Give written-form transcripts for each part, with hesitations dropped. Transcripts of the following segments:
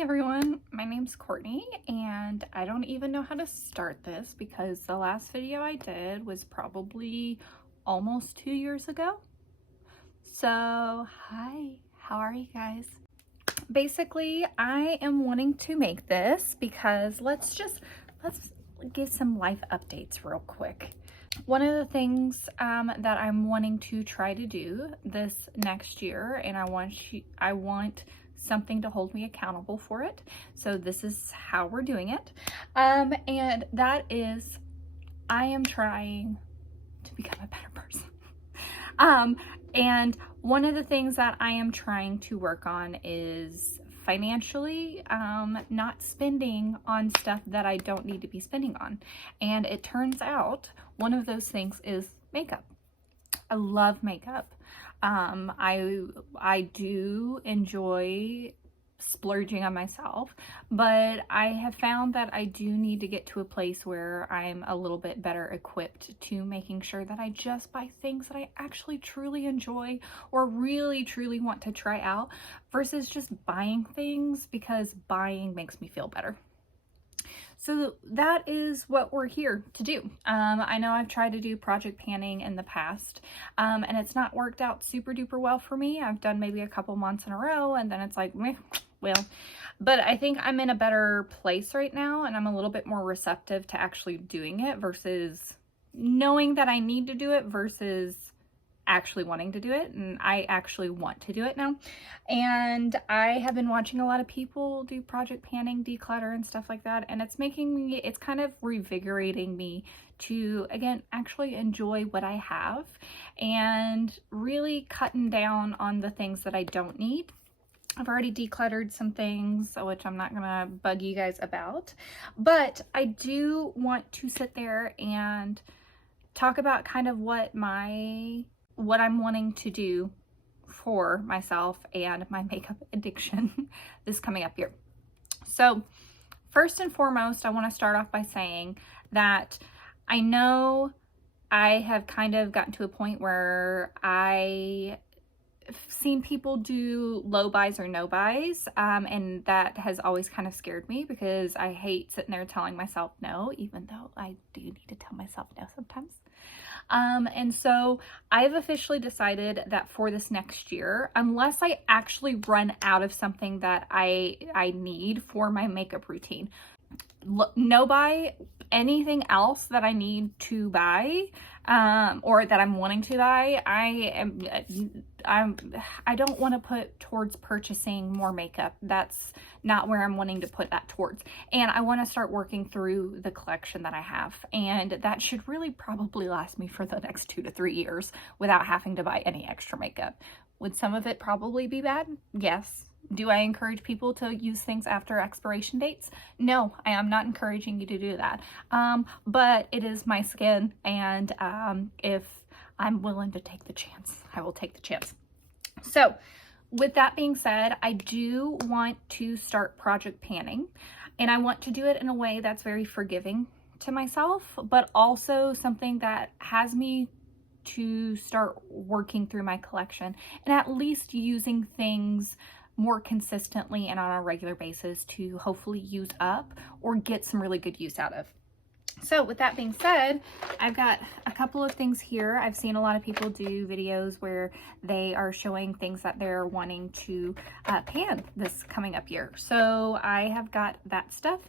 Hey everyone, my name's Courtney and I don't even know how to start this because the last video I did was probably almost 2 years ago. So, hi, how are you guys? Basically, I am wanting to make this because let's give some life updates real quick. One of the things that I'm wanting to try to do this next year, and I want something to hold me accountable for it. So this is how we're doing it. And that is, I am trying to become a better person. And one of the things that I am trying to work on is financially not spending on stuff that I don't need to be spending on. And it turns out one of those things is makeup. I love makeup. I do enjoy splurging on myself, but I have found that I do need to get to a place where I'm a little bit better equipped to making sure that I just buy things that I actually truly enjoy or really truly want to try out versus just buying things because buying makes me feel better. So that is what we're here to do. I know I've tried to do project panning in the past, and it's not worked out super duper well for me. I've done maybe a couple months in a row and then it's like, meh, well, but I think I'm in a better place right now and I'm a little bit more receptive to actually doing it versus knowing that I need to do it versus actually wanting to do it. And I actually want to do it now. And I have been watching a lot of people do project panning, declutter and stuff like that. And it's kind of revigorating me to, again, actually enjoy what I have and really cutting down on the things that I don't need. I've already decluttered some things, which I'm not gonna bug you guys about, but I do want to sit there and talk about kind of what I'm wanting to do for myself and my makeup addiction this coming up year. So first and foremost, I want to start off by saying that I know I have kind of gotten to a point where I've seen people do low buys or no buys, and that has always kind of scared me because I hate sitting there telling myself no, even though I do need to tell myself no sometimes. And so I've officially decided that for this next year, unless I actually run out of something that I need for my makeup routine, no buy anything else that I need to buy, or that I'm wanting to buy. I don't want to put towards purchasing more makeup. That's not where I'm wanting to put that towards. And I want to start working through the collection that I have. And that should really probably last me for the next 2 to 3 years without having to buy any extra makeup. Would some of it probably be bad? Yes. Do I encourage people to use things after expiration dates? No, I am not encouraging you to do that. But it is my skin, and if I'm willing to take the chance, I will take the chance. So with that being said, I do want to start project panning, and I want to do it in a way that's very forgiving to myself, but also something that has me to start working through my collection and at least using things more consistently and on a regular basis to hopefully use up or get some really good use out of. So with that being said, I've got a couple of things here. I've seen a lot of people do videos where they are showing things that they're wanting to pan this coming up year. So I have got that stuff.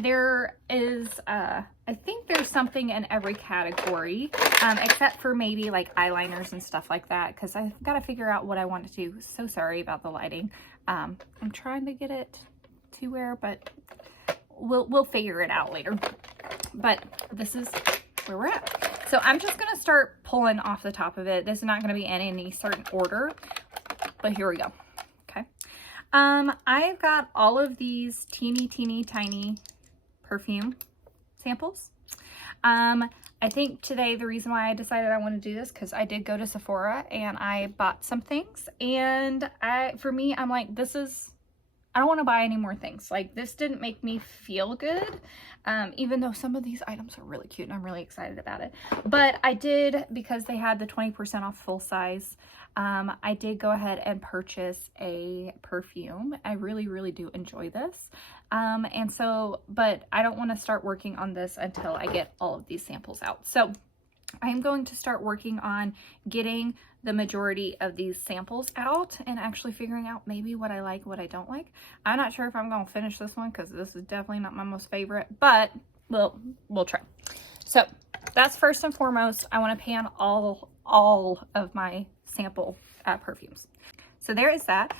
There is, I think there's something in every category, except for maybe like eyeliners and stuff like that, because I've got to figure out what I want to do. So sorry about the lighting. I'm trying to get it to where, but we'll figure it out later. But this is where we're at. So I'm just going to start pulling off the top of it. This is not going to be in any certain order, but here we go. Okay. I've got all of these teeny tiny perfume samples. I think today the reason why I decided I want to do this because I did go to Sephora and I bought some things, and for me, I'm like, I don't want to buy any more things. Like, this didn't make me feel good, even though some of these items are really cute and I'm really excited about it. But I did, because they had the 20% off full size I did go ahead and purchase a perfume. I really, really do enjoy this. But I don't want to start working on this until I get all of these samples out. So I'm going to start working on getting the majority of these samples out and actually figuring out maybe what I like, what I don't like. I'm not sure if I'm going to finish this one because this is definitely not my most favorite, but we'll try. So that's first and foremost. I want to pan all of my sample perfumes. So there is that.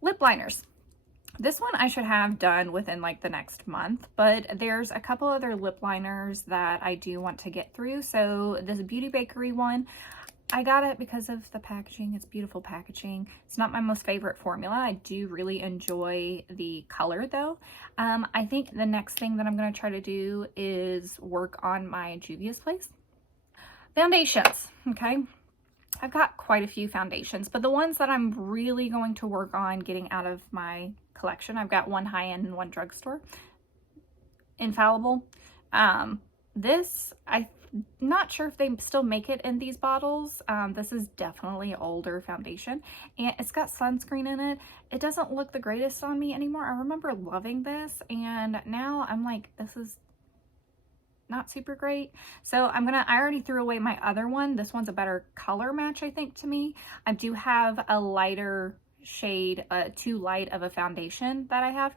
Lip liners. This one I should have done within like the next month, but there's a couple other lip liners that I do want to get through. So this Beauty Bakery one, I got it because of the packaging. It's beautiful packaging. It's not my most favorite formula. I do really enjoy the color though. I think the next thing that I'm going to try to do is work on my Juvia's Place. Foundations, okay? I've got quite a few foundations, but the ones that I'm really going to work on getting out of my collection, I've got one high-end and one drugstore. Infallible. This, I'm not sure if they still make it in these bottles. This is definitely older foundation, and it's got sunscreen in it. It doesn't look the greatest on me anymore. I remember loving this, and now I'm like, this is not super great. So I already threw away my other one. This one's a better color match, I think, to me. I do have a lighter shade, too light of a foundation that I have,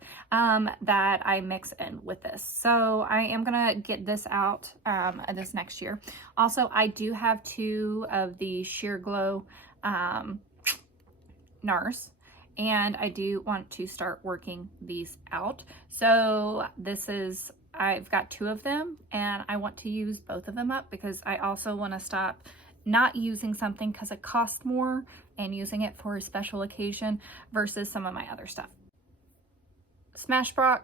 that I mix in with this. So I am gonna get this out this next year. Also, I do have 2 of the Sheer Glow NARS, and I do want to start working these out. So I've got 2 of them, and I want to use both of them up because I also want to stop not using something because it costs more and using it for a special occasion versus some of my other stuff. Smashbox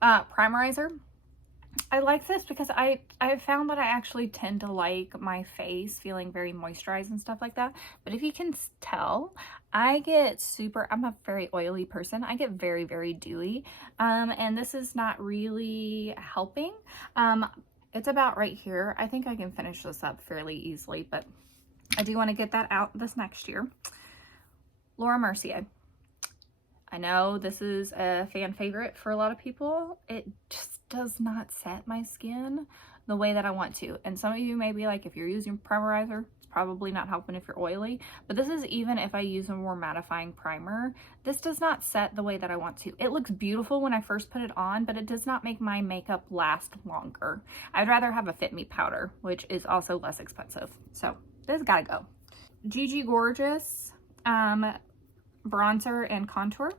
primerizer. I like this because I found that I actually tend to like my face feeling very moisturized and stuff like that. But if you can tell, I'm a very oily person. I get very, very dewy. And this is not really helping. It's about right here. I think I can finish this up fairly easily, but I do want to get that out this next year. Laura Mercier. I know this is a fan favorite for a lot of people. It just does not set my skin the way that I want to. And some of you may be like, if you're using primerizer, it's probably not helping if you're oily. But this is even if I use a more mattifying primer. This does not set the way that I want to. It looks beautiful when I first put it on, but it does not make my makeup last longer. I'd rather have a Fit Me powder, which is also less expensive. So this gotta go. Gigi Gorgeous bronzer and contour.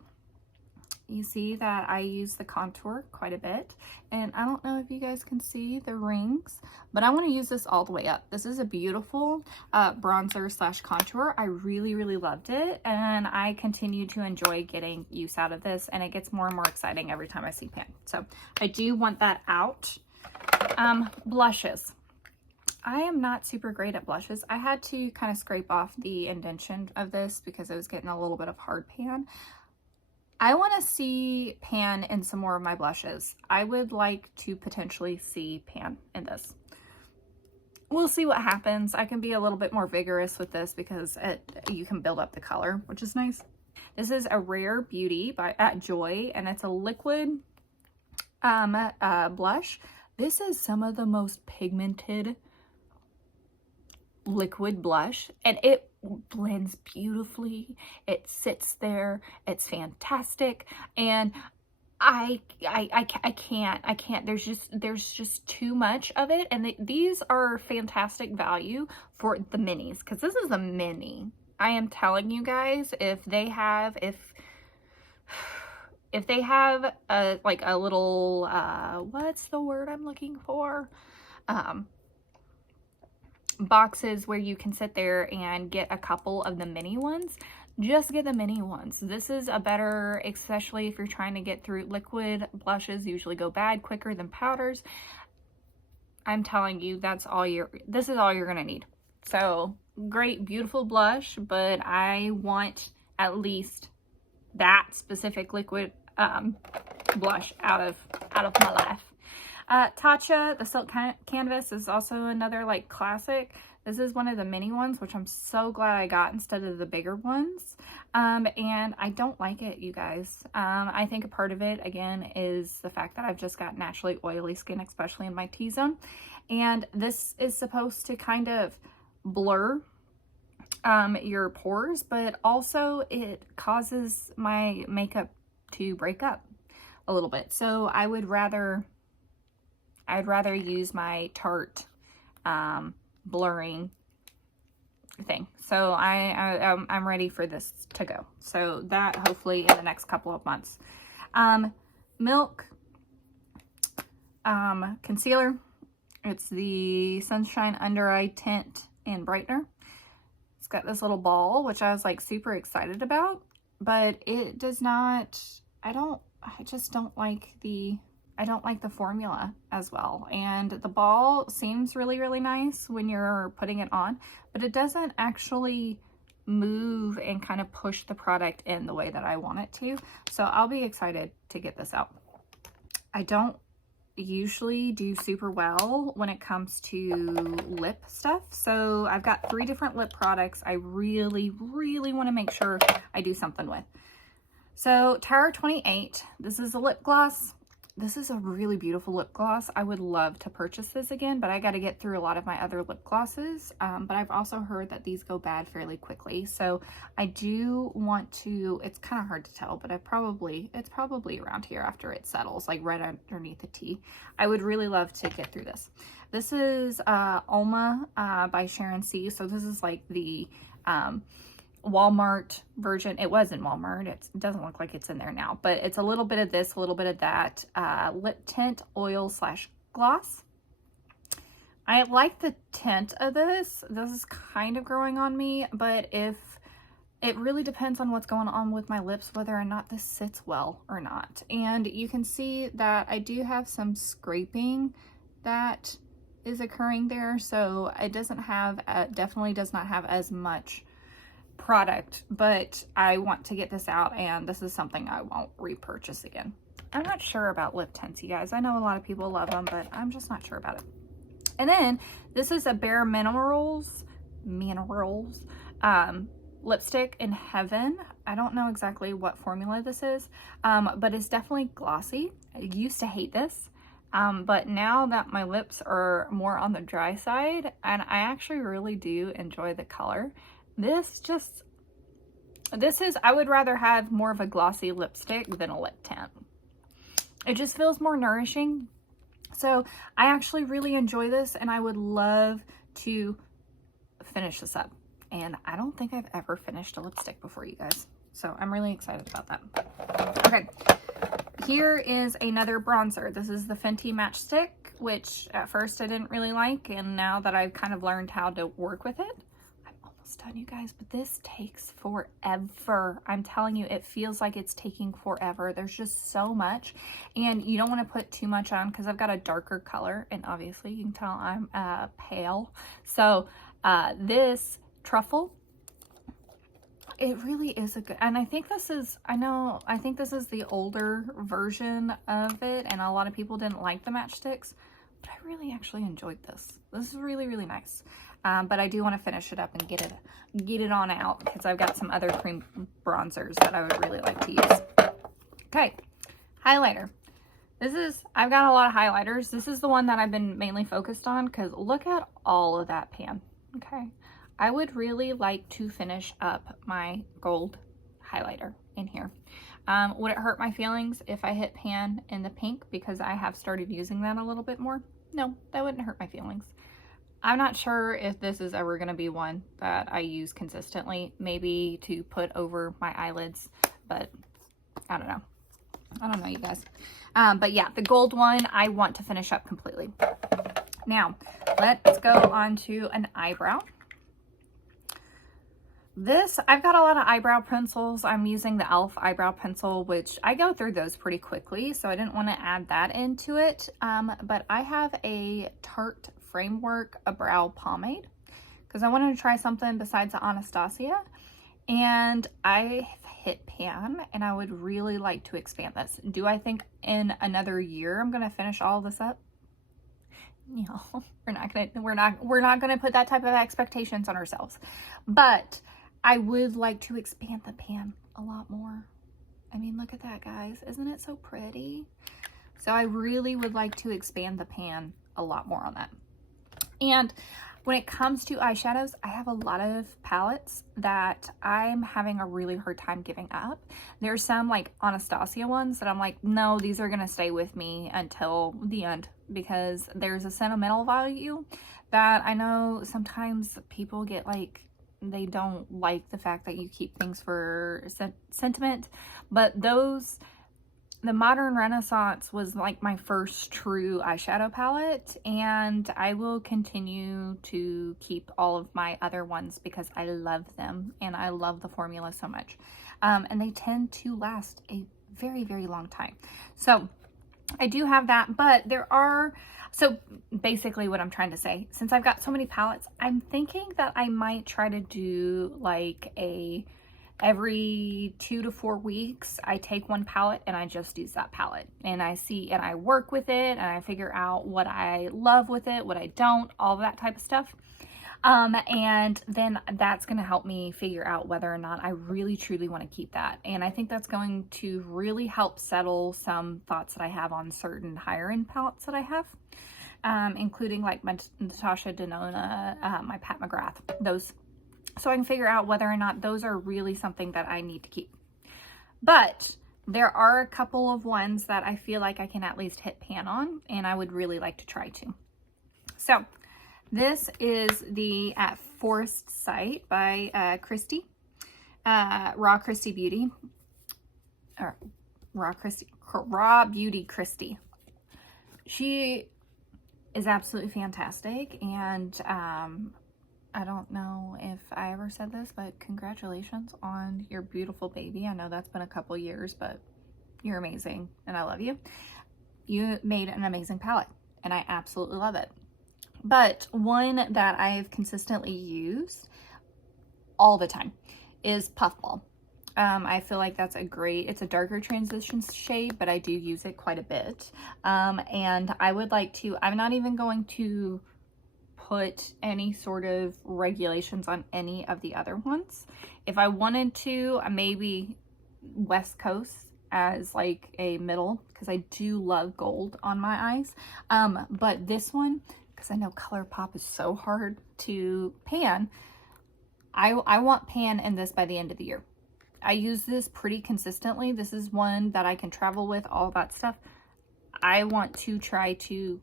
You see that I use the contour quite a bit, and I don't know if you guys can see the rings, but I want to use this all the way up. This is a beautiful bronzer slash contour. I really, really loved it, and I continue to enjoy getting use out of this, and it gets more and more exciting every time I see pan. So I do want that out. Blushes. I am not super great at blushes. I had to kind of scrape off the indentation of this because it was getting a little bit of hard pan. I want to see pan in some more of my blushes. I would like to potentially see pan in this. We'll see what happens. I can be a little bit more vigorous with this because you can build up the color, which is nice. This is a Rare Beauty at Joy, and it's a liquid blush. This is some of the most pigmented liquid blush, and it blends beautifully. It sits there. It's fantastic, and I can't. There's just too much of it, and these are fantastic value for the minis because this is a mini. I am telling you guys, if they have like a little what's the word I'm looking for? Boxes where you can sit there and get a couple of the mini ones, just get the mini ones. This is a better, especially if you're trying to get through liquid blushes, usually go bad quicker than powders. I'm telling you, this is all you're gonna need. So great, beautiful blush, but I want at least that specific liquid blush out of my life. Tatcha, the Silk Canvas is also another like classic. This is one of the mini ones, which I'm so glad I got instead of the bigger ones. And I don't like it, you guys. I think a part of it, again, is the fact that I've just got naturally oily skin, especially in my T-zone. And this is supposed to kind of blur your pores, but also it causes my makeup to break up a little bit. So I'd rather use my Tarte blurring thing. So I'm ready for this to go. So that hopefully in the next couple of months. Milk concealer. It's the Sunshine Under Eye Tint and Brightener. It's got this little ball, which I was like super excited about, but it does not, I just don't like the formula as well. And the ball seems really, really nice when you're putting it on, but it doesn't actually move and kind of push the product in the way that I want it to. So I'll be excited to get this out. I don't usually do super well when it comes to lip stuff. So I've got 3 different lip products I really, really want to make sure I do something with. So Tower 28, this is a lip gloss. This is a really beautiful lip gloss. I would love to purchase this again, but I got to get through a lot of my other lip glosses. But I've also heard that these go bad fairly quickly. So I do want to, it's kind of hard to tell, but it's probably around here after it settles, like right underneath the T. I would really love to get through this. This is Alma by Sharon C. So this is like the Walmart version. It was in Walmart. It doesn't look like it's in there now, but it's a little bit of this, a little bit of that. Lip tint oil / gloss. I like the tint of this. This is kind of growing on me, but if it really depends on what's going on with my lips, whether or not this sits well or not. And you can see that I do have some scraping that is occurring there. So it doesn't have, definitely does not have as much product, but I want to get this out, and this is something I won't repurchase again. I'm not sure about lip tints, you guys. I know a lot of people love them, but I'm just not sure about it. And then this is a Bare Minerals lipstick in Heaven. I don't know exactly what formula this is, but it's definitely glossy. I used to hate this, but now that my lips are more on the dry side, and I actually really do enjoy the color. I would rather have more of a glossy lipstick than a lip tint. It just feels more nourishing. So I actually really enjoy this, and I would love to finish this up. And I don't think I've ever finished a lipstick before, you guys. So I'm really excited about that. Okay, here is another bronzer. This is the Fenty Matchstick, which at first I didn't really like, and now that I've kind of learned how to work with it, done, you guys, but this takes forever. I'm telling you, it feels like it's taking forever. There's just so much, and you don't want to put too much on because I've got a darker color, and obviously you can tell I'm pale. So this Truffle, it really is a good, and I think this is, I think this is the older version of it, and a lot of people didn't like the matchsticks, but I really actually enjoyed this. This is really, really nice. But I do want to finish it up and get it on out because I've got some other cream bronzers that I would really like to use. Okay, highlighter. I've got a lot of highlighters. This is the one that I've been mainly focused on because look at all of that pan. Okay, I would really like to finish up my gold highlighter in here. Would it hurt my feelings if I hit pan in the pink because I have started using that a little bit more? No, that wouldn't hurt my feelings. I'm not sure if this is ever going to be one that I use consistently, maybe to put over my eyelids, but I don't know. I don't know, you guys. But yeah, the gold one, I want to finish up completely. Now, let's go on to an eyebrow. I've got a lot of eyebrow pencils. I'm using the e.l.f. eyebrow pencil, which I go through those pretty quickly, so I didn't want to add that into it. But I have a Tarte Framework a brow pomade because I wanted to try something besides the Anastasia, and I hit pan, and I would really like to expand this. Do I think in another year I'm going to finish all this up? you know, we're not gonna put that type of expectations on ourselves. But I would like to expand the pan a lot more. I mean, look at that, guys. Isn't it so pretty? So I really would like to expand the pan a lot more on that. And when it comes to eyeshadows, I have a lot of palettes that I'm having a really hard time giving up. There's some like Anastasia ones that I'm like, no, these are gonna stay with me until the end, because there's a sentimental value that I know sometimes people get like, they don't like the fact that you keep things for sentiment, but the Modern Renaissance was like my first true eyeshadow palette, and I will continue to keep all of my other ones because I love them and I love the formula so much. And they tend to last a very, very long time. So I do have that, but so basically what I'm trying to say, since I've got so many palettes, I'm thinking that I might try to do like every 2 to 4 weeks, I take one palette and I just use that palette, and I work with it and I figure out what I love with it, what I don't, all that type of stuff. And then that's going to help me figure out whether or not I really truly want to keep that. And I think that's going to really help settle some thoughts that I have on certain higher end palettes that I have, including like my Natasha Denona, my Pat McGrath, those. So I can figure out whether or not those are really something that I need to keep. But there are a couple of ones that I feel like I can at least hit pan on, and I would really like to try to. So this is the Forest Sight by Christy, Raw Christy Beauty, or Raw Beauty Christy. She is absolutely fantastic, and I don't know if I ever said this, but congratulations on your beautiful baby. I know that's been a couple years, but you're amazing and I love you. You made an amazing palette and I absolutely love it. But one that I've consistently used all the time is Puffball. I feel like that's it's a darker transition shade, but I do use it quite a bit. And I would like to, I'm not even going to put any sort of regulations on any of the other ones. If I wanted to, maybe West Coast as like a middle, because I do love gold on my eyes. But this one, because I know ColourPop is so hard to pan, I want pan in this by the end of the year. I use this pretty consistently. This is one that I can travel with, all that stuff. I want to try to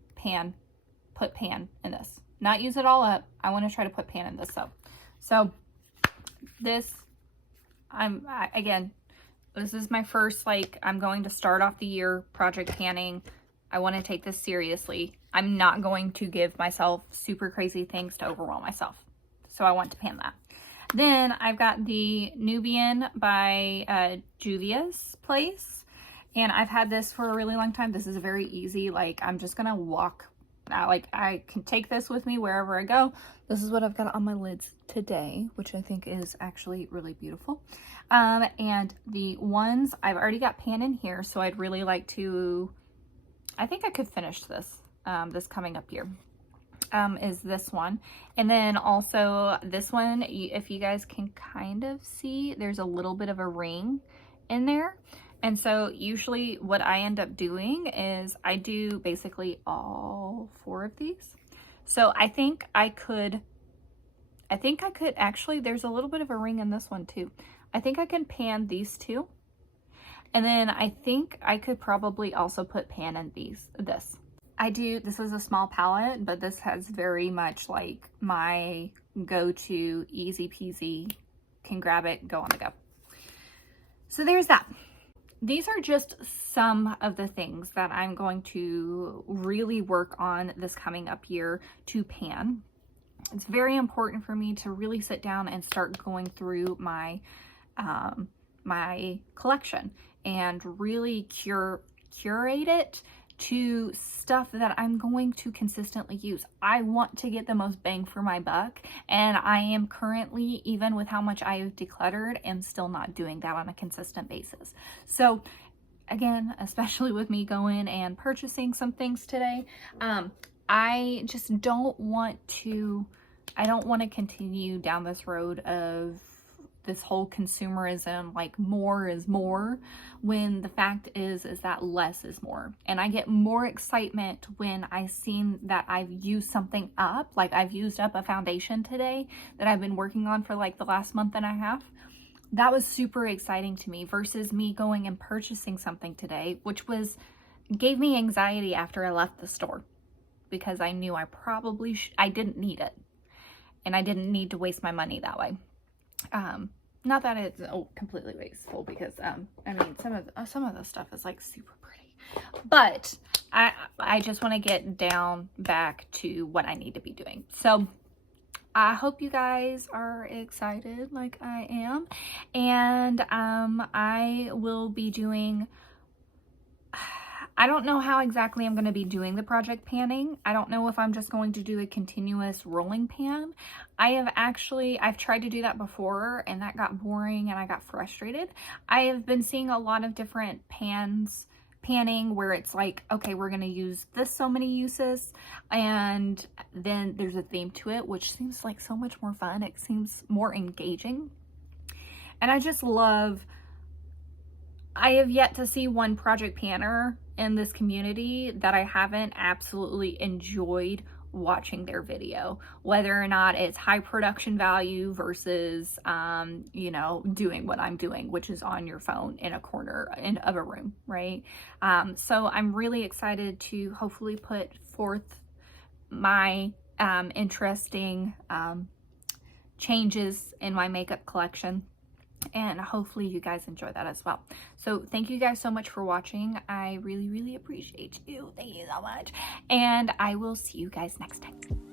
put pan in this. Not use it all up. I want to try to put pan in this up. So this, again, this is my first, like, I'm going to start off the year project panning. I want to take this seriously. I'm not going to give myself super crazy things to overwhelm myself. So I want to pan that. Then I've got the Nubian by Juvia's Place. And I've had this for a really long time. This is a very easy, like, I'm just going to walk. Like, I can take this with me wherever I go. This is what I've got on my lids today, which I think is actually really beautiful. And the ones, I've already got pan in here, so I'd really like to, I think I could finish this, this coming up year, is this one. And then also this one, if you guys can kind of see, there's a little bit of a ring in there. And so usually what I end up doing is I do basically all 4 of these. So I think I could actually, there's a little bit of a ring in this one too. I think I can pan these 2. And then I think I could probably also put pan in this. This is a small palette, but this has very much like my go-to, easy peasy, can grab it, go on the go. So there's that. These are just some of the things that I'm going to really work on this coming up year to pan. It's very important for me to really sit down and start going through my my collection and really curate it to stuff that I'm going to consistently use. I want to get the most bang for my buck, and I am currently, even with how much I have decluttered, am still not doing that on a consistent basis. So again, especially with me going and purchasing some things today, I just don't want to, I don't want to continue down this road of this whole consumerism, like more is more, when the fact is that less is more. And I get more excitement when I've seen that I've used something up, like I've used up a foundation today that I've been working on for like the last month and a half. That was super exciting to me versus me going and purchasing something today, which gave me anxiety after I left the store because I knew I probably I didn't need it, and I didn't need to waste my money that way. Not that it's completely wasteful, because I mean some of the stuff is like super pretty, but I just want to get down back to what I need to be doing. So I hope you guys are excited like I am, and I will be doing, I don't know how exactly I'm going to be doing the project panning. I don't know if I'm just going to do a continuous rolling pan. I've tried to do that before, and that got boring and I got frustrated. I have been seeing a lot of different panning where it's like, okay, we're going to use this so many uses, and then there's a theme to it, which seems like so much more fun. It seems more engaging. And I just love, I have yet to see one project panner in this community that I haven't absolutely enjoyed watching their video, whether or not it's high production value versus, you know, doing what I'm doing, which is on your phone in a corner of a room, right? So I'm really excited to hopefully put forth my interesting changes in my makeup collection, and hopefully you guys enjoy that as well. So thank you guys so much for watching. I really, really appreciate you. Thank you so much. And I will see you guys next time.